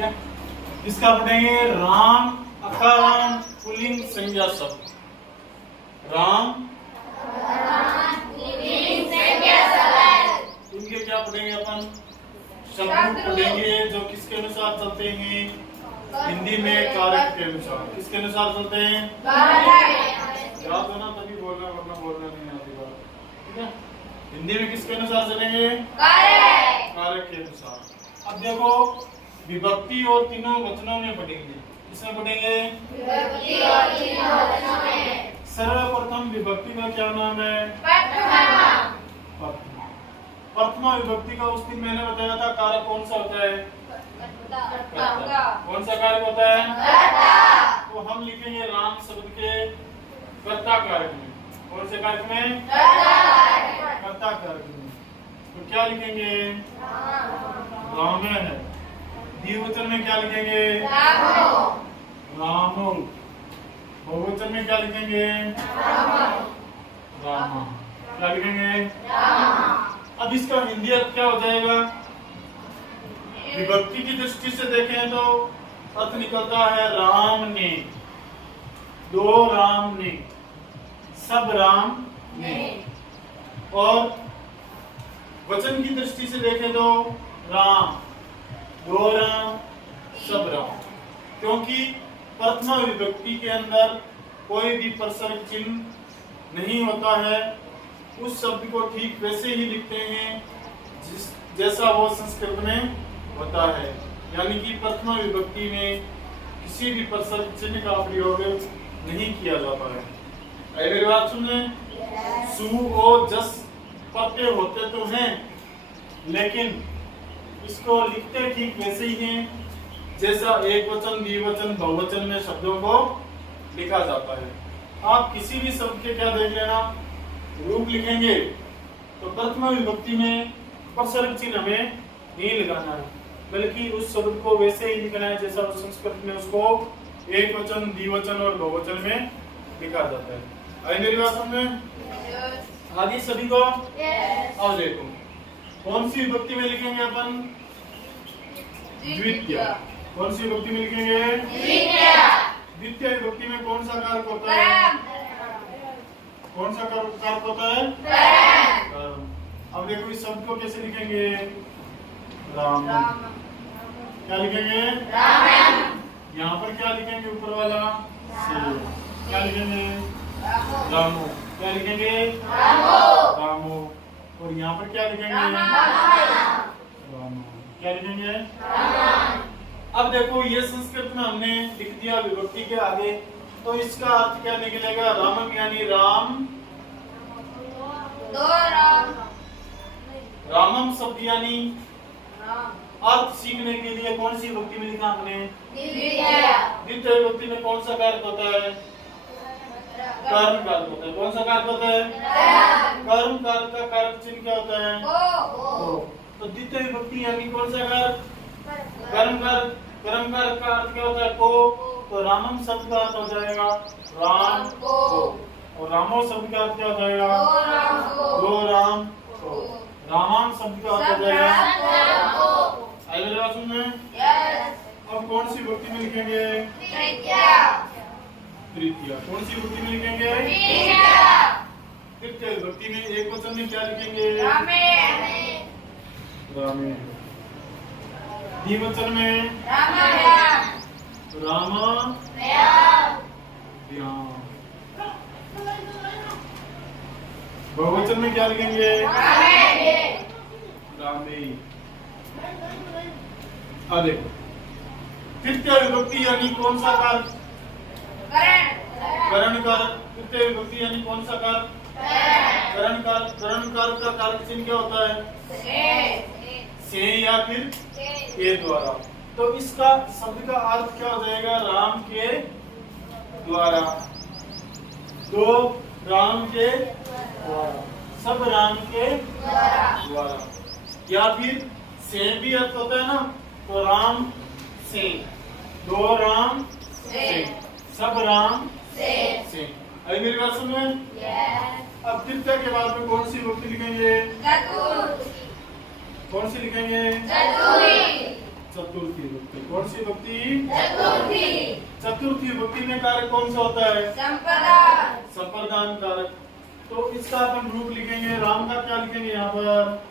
ठीक है। इसका पढ़ेंगे राम, अकाराम, पुल्लिंग, संज्ञा शब्द। राम, इनके क्या पढ़ेंगे अपन? शब्द पढ़ेंगे जो किसके अनुसार चलते हैं? हिंदी में कारक के अनुसार। किसके अनुसार चलते हैं? याद हो ना तभी बोलना, वरना बोलना नहीं आती बात, ठीक है। हिंदी में किसके अनुसार चलेंगे? कारक के अनुसार। अब देखो विभक्ति और तीनों वचनों में पढ़ेंगे। किसमें पढ़ेंगे? विभक्ति और तीनों वचनों में। सर्वप्रथम विभक्ति का क्या नाम है? प्रथमा विभक्ति का उस दिन मैंने बताया था कारक कौन सा होता है? कौन सा कारक होता है? तो हम लिखेंगे राम शब्द के कर्ता कारक में। कौन से कारक में? कर्ता कारक में। तो क्या लिखेंगे? राम है। द्विवचन में क्या लिखेंगे? रामो। बहुवचन में क्या लिखेंगे? रामा। क्या लिखेंगे? अब इसका हिंदी अर्थ क्या हो जाएगा? विभक्ति की दृष्टि से देखें तो अर्थ निकलता है राम ने, दो राम ने, सब राम ने। और वचन की दृष्टि से देखें तो राम, दो राम, सब राम। क्योंकि प्रथमा विभक्ति के अंदर कोई भी प्रसर्ग चिन्ह नहीं होता है। उस शब्द को ठीक वैसे ही लिखते हैं जैसा वो संस्कृत में होता है। यानी कि प्रथमा विभक्ति में किसी भी प्रसर्ग चिन्ह का प्रयोग नहीं किया जाता है। मेरी बात सुन लें। सु और जस प्रत्यय होते तो हैं, लेकिन इसको लिखते ठीक वैसे ही हैं जैसा एक वचन, द्विवचन, बहुवचन में शब्दों को लिखा जाता है। आप किसी भी शब्द के क्या देख लेना, रूप लिखेंगे तो प्रथमा विभक्ति में प्रसर्ग चिन्ह हमें नहीं लगाना है, बल्कि उस शब्द को वैसे ही लिखना है जैसा संस्कृत में उसको एक वचन, द्विवचन और बहुवचन में लिखा जाता है। आई मेरी बात समझ में? आगे सभी को? अब देखो कौन सी विभक्ति में लिखेंगे अपन? द्वितीय। कौन सी विभक्ति में लिखेंगे? द्वितीय विभक्ति में कौन सा कारक होता है? कौन सा कारक होता है? अब देखो इस शब्द को कैसे लिखेंगे? राम। क्या लिखेंगे? यहाँ पर क्या लिखेंगे? ऊपर वाला क्या लिखेंगे? रामो। क्या लिखेंगे? रामो। और यहाँ पर क्या लिखेंगे? रामो। क्या लिखेंगे? अब देखो ये संस्कृत में हमने लिख दिया विभक्ति के आगे, तो इसका अर्थ क्या निकलेगा? रामम यानी राम, दो राम। रामम शब्द यानी अर्थ सीखने के लिए कौन सी विभक्ति में लिखा हमने? द्वितीय विभक्ति में कौन सा कारक होता है? कर्म कारक होता है। कौन सा कारक होता है? कर्म कारक का कारक चिन्ह क्या होता है? तो द्वितीय विभक्ति यानी कौन सा कारक? कर्म कारक। कर्म कारक का अर्थ क्या होता है? को। तो रामम शब्द का अर्थ हो जाएगा राम को, और रामो शब्द का अर्थ क्या हो जाएगा? दो राम को। रामाम शब्द का अर्थ हो जाएगा। आई मेरी बात सुन रहे? अब कौन सी विभक्ति में लिखेंगे? तृतीया। कौन सी विभक्ति में लिखेंगे? तृतीय विभक्ति में एक वचन में क्या लिखेंगे? रामे। द्विवचन में रामा व्याम। बहुवचन में क्या लिखेंगे? रामे। देखो तृतीय विभक्ति यानी कौन सा कारक? करण कारक। तृतीय विभक्ति यानी कौन सा कारक? करण कारक। करण कारक का कारक चिन्ह क्या होता है? से या फिर के द्वारा। तो इसका शब्द का अर्थ क्या हो जाएगा? राम के द्वारा, दो राम के द्वारा, सब राम के द्वारा। या फिर से भी अर्थ होता है ना, तो राम से, दो राम से, सब राम से। अभी मेरी बात सुन रहे हैं? अब तृतीय के बाद में कौन सी विभक्ति लिखेंगे? कौन सी लिखेंगे? चतुर्थी विभक्ति। कौन सी विभक्ति? चतुर्थी। चतुर्थी विभक्ति में कारक कौन सा होता है? संप्रदान। संप्रदान कारक। तो इसका अपन रूप लिखेंगे। राम का क्या लिखेंगे यहाँ पर?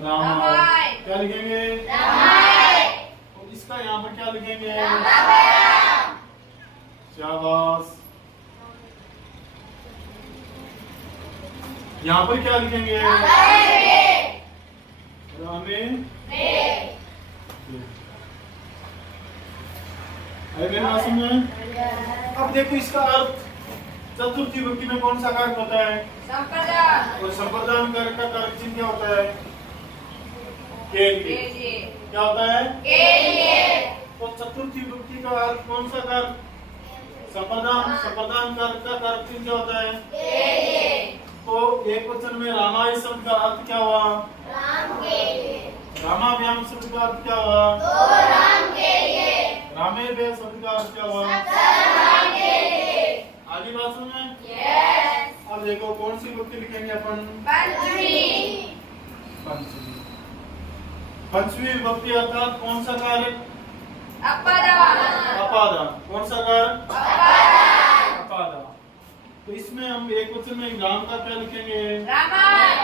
रामाय। क्या लिखेंगे? रामाय। और इसका यहाँ पर क्या लिखेंगे? रामायण। शाबाश। यहाँ पर क्या लिखेंगे? रामे। मेरे मासूम में अब देखो इसका अर्थ चतुर्थी विभक्ति में कौन सा कारक होता है? संप्रदान। और संप्रदान कारक का कारक चिन्ह क्या होता है? के लिए। क्या होता है? के लिए। तो चतुर्थी विभक्ति का अर्थ कौन सा कारक? संप्रदान। संप्रदान कारक का कारक चिन्ह क्या होता है? के लिए। तो एक वचन में रामाय शब्द का अर्थ क्या हुआ? राम के लिए। रामाभ्याम शब्द का अर्थ क्या हुआ? दो राम के लिए। रामेभ्य शब्द का अर्थ क्या हुआ? सब राम के लिए। आगे बात सुने। यस। अब देखो कौन सी विभक्ति लिखेंगे अपन? पंचमी। पंचमी। पंचमी विभक्ति अर्थात कौन सा कारक? अपादान। अपादान। कौन सा कारक? अपादान। अपादान। तो इसमें हम एक वचन में राम का क्या लिखेंगे? रामाय।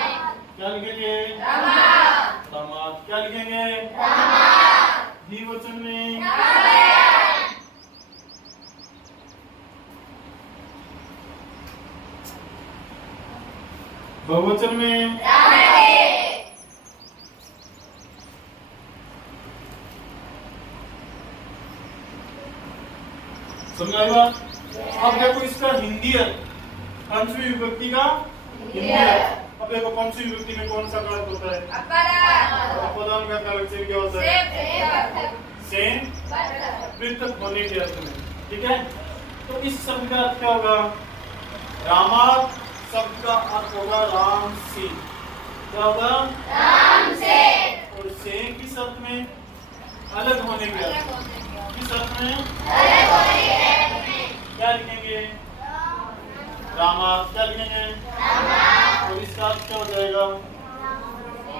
क्या लिखेंगे? रामाय। दामाद। क्या लिखेंगे? रामाय। द्विवचन में रामायण। बहुवचन में रामायण। समझ आएगा? अब देखो इसका हिंदी अर्थ पंचमी विभक्ति का हिंदी अर्थ। अब देखो पंचमी विभक्ति में कौन सा कारक होता है? अपादान। अपादान का कारक से क्या होता है? से पृथक होने के अर्थ में। ठीक है। तो इस शब्द का अर्थ क्या होगा? रामा शब्द का अर्थ होगा राम से। क्या होगा? राम से। और से किस अर्थ में? अलग होने के अर्थ। किस अर्थ में? अलग होने के अर्थ में। क्या लिखेंगे? रामा। क्या लिखेंगे? रामा। और इसका अर्थ क्या हो जाएगा?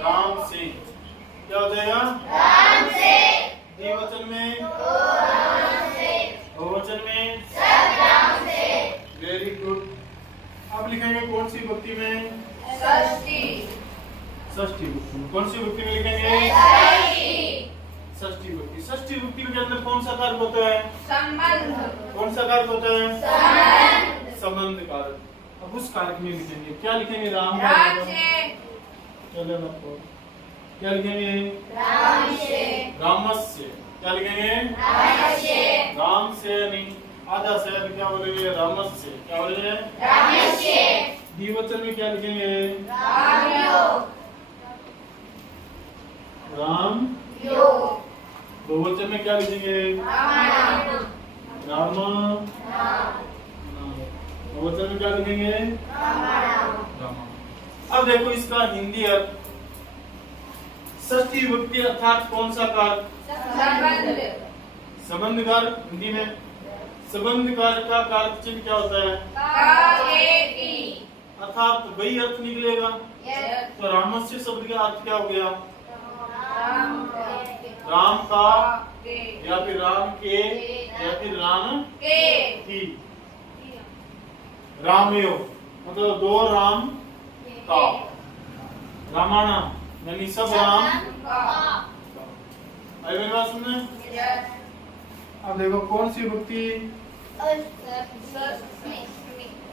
राम से। क्या हो जाएगा? राम से। द्विवचन में राम से। बहुवचन में सब राम से। Very good. अब लिखेंगे कौन सी विभक्ति में? षष्ठी। षष्ठी विभक्ति में। कौन सी विभक्ति में लिखेंगे? षष्ठी। षष्ठी विभक्ति। षष्ठी विभक्ति के अंदर कौन सा कारक होता है? संबंध। कौन सा कारक होता है? संबंध। संबंध कारक। अब उस कारक में लिखेंगे। क्या लिखेंगे? राम। राम से। चलो आपको क्या लिखेंगे? राम से। रामस्य। क्या लिखेंगे? राम से। राम से नहीं, आधा से क्या बोलेंगे? रामस्य। क्या बोलेंगे? राम से। द्विवचन में क्या लिखेंगे? राम राम। यो। बहुवचन में क्या लिखेंगे? रामायण। राम। बहुवचन में क्या लिखेंगे? राम। अब देखो इसका हिंदी अर्थ षष्ठी विभक्ति अर्थात कौन सा कारक? संबंध। संबंध कारक। हिंदी में संबंध कारक का कारक चिन्ह क्या होता है? अर्थात वही अर्थ निकलेगा। तो रामस्य शब्द का अर्थ क्या हो गया? राम का या फिर राम के या फिर राम की। रामयो मतलब दो राम का। रामायण यानी सब राम। आई मेरी बात सुनने? अब देखो कौन सी विभक्ति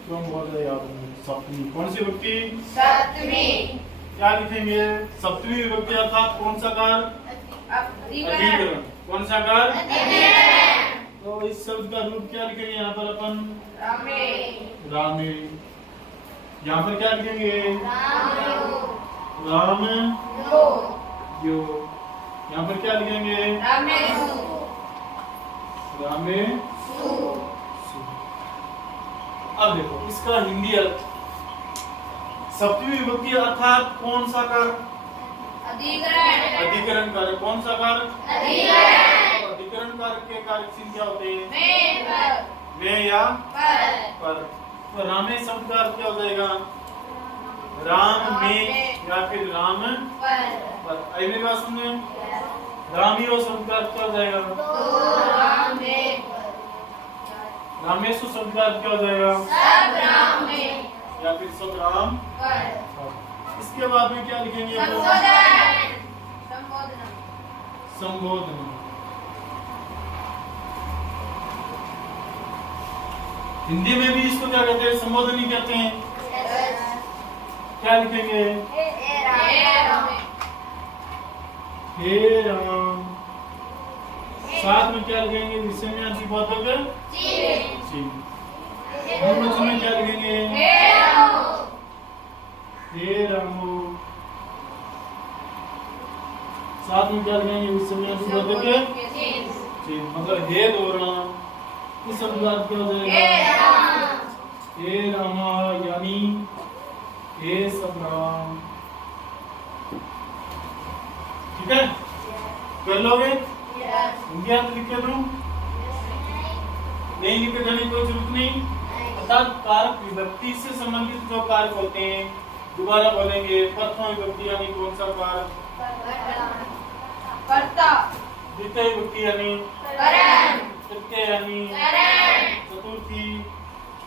क्यों बोल रहे याद? सप्तमी। कौन सी विभक्ति? सप्तमी। क्या लिखेंगे? सप्तमी विभक्ति अर्थात कौन सा कारक? अधिकरण। कौन सा कारक? तो इस शब्द का रूप क्या लिखेंगे यहाँ पर अपन? रामे। यहाँ पर क्या लिखेंगे? राम यो। यहाँ पर क्या लिखेंगे? रामे सु। अब देखो इसका हिंदी अर्थ सप्तमी विभक्ति अर्थात कौन सा कारक? अधिकरण कारक। कौन सा कारक? अधिकरण कारक के कारक चिन्ह क्या होते हैं? में या पर। तो रामे शब्द का अर्थ क्या हो जाएगा? राम में या फिर राम पर। आई मेरी बात सुनिए। रामियो शब्द का अर्थ क्या हो जाएगा? दो राम में, रामेशु शब्द का अर्थ क्या हो जाएगा? सब राम में, या फिर सब राम पर इसके बाद में क्या लिखेंगे? संबोधन, संबोधन, संबोधन। हिंदी में भी इसको क्या कहते हैं? संबोधन ही कहते हैं। क्या लिखेंगे? हे राम, हे राम। साथ में क्या लिखेंगे? विषय बातों के जी। बहुवचन में क्या लिखेंगे? हे रामो, हे रामो। साथ में क्या लिखेंगे? विषय बातों के जी। मतलब हे दो राम, इस शब्द का अर्थ क्या हो हे जाएगा? राम, हे रामा यानी हे सब राम। ठीक है, कर लोगे? हिंदी अर्थ लिख के दूं? नहीं लिखे जाने की कोई जरूरत नहीं। अर्थात कारक विभक्ति से संबंधित जो कारक होते हैं, दोबारा बोलेंगे। प्रथम विभक्ति यानी कौन सा कारक? कर्ता, द्वितीय विभक्ति यानी करण, तृतीय यानी करण, चतुर्थी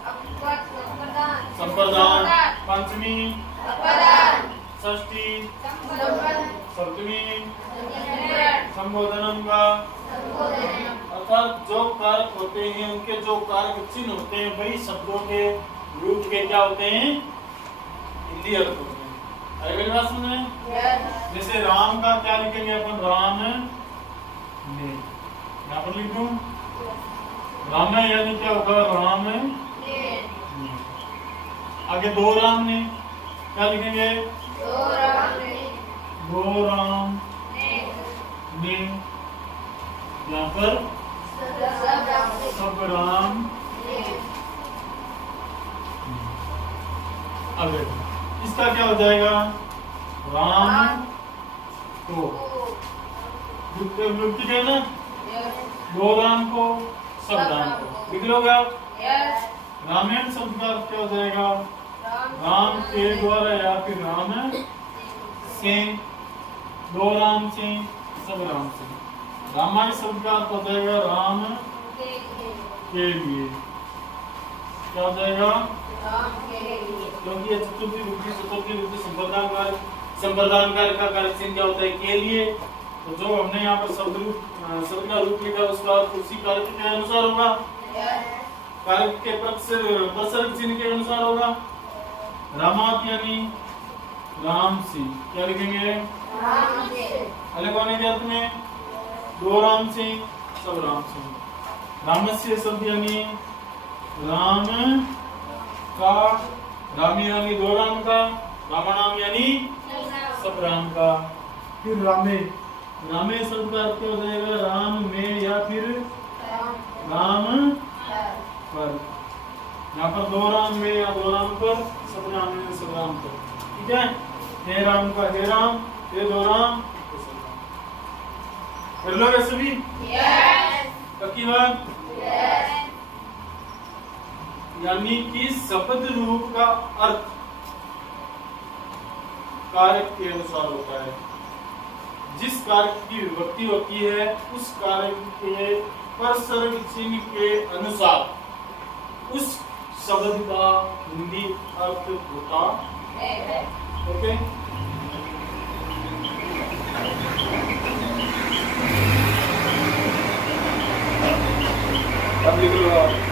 संप्रदान, संप्रदान, पंचमी, अपदान, षष्ठी, संबोधन, सप्तमी, संबोधन, संबोधनम का। अर्थात जो कारक होते हैं उनके जो कारक चिन्ह होते हैं वही शब्दों के रूप के क्या होते हैं? हिंदी अर्थ होते हैं। अरे मेरी बात सुन रहे हैं? जैसे राम का क्या लिखेंगे अपन? राम ने। यहाँ पर लिख दूं राम है यानी क्या होगा? राम ने। आगे दो राम ने क्या लिखेंगे? दो राम ने, दो राम ने। यहाँ पर सब राम। आगे इसका क्या हो जाएगा? राम को विभक्ति है ना? दो राम को, सब राम को। लिख लोगे आप? रामायण शब्द का अर्थ क्या हो जाएगा? राम के द्वारा या फिर राम से, दो राम से, सब राम से। रामायण शब्द का अर्थ हो जाएगा राम के लिए। क्या हो जाएगा? क्योंकि ये चतुर्थी विभक्ति संप्रदान कार्य का कार्य चिन्ह क्या होता है? के लिए। तो जो हमने यहाँ पर शब्द का रूप लिखा उसका अर्थ उसी कार्य के अनुसार होगा, कार्य के प्रसर्ग चिन्ह के अनुसार होगा। रामात यानी राम से। क्या लिखेंगे? अलग होने के अर्थ में दो राम से, सब राम से। रामस्य शब्द यानी राम का, रामी यानी दो राम का, रामानाम यानी सब राम का। फिर रामे, रामे शब्द का अर्थ हो जाएगा राम में या फिर राम पर। यहाँ पर दो राम में या दो राम पर, सब राम में सब राम पर। ठीक है, हे राम का हे राम, हे दो राम तो सब राम। कर लोगे सभी? पक्की बात? यानी कि शब्द रूप का अर्थ कारक के अनुसार होता है। जिस कारक की विभक्ति होती है उस कारक के परसर्ग चिन्ह के अनुसार उस शब्द का हिंदी अर्थ होता है। ओके, अब लिख लो आप।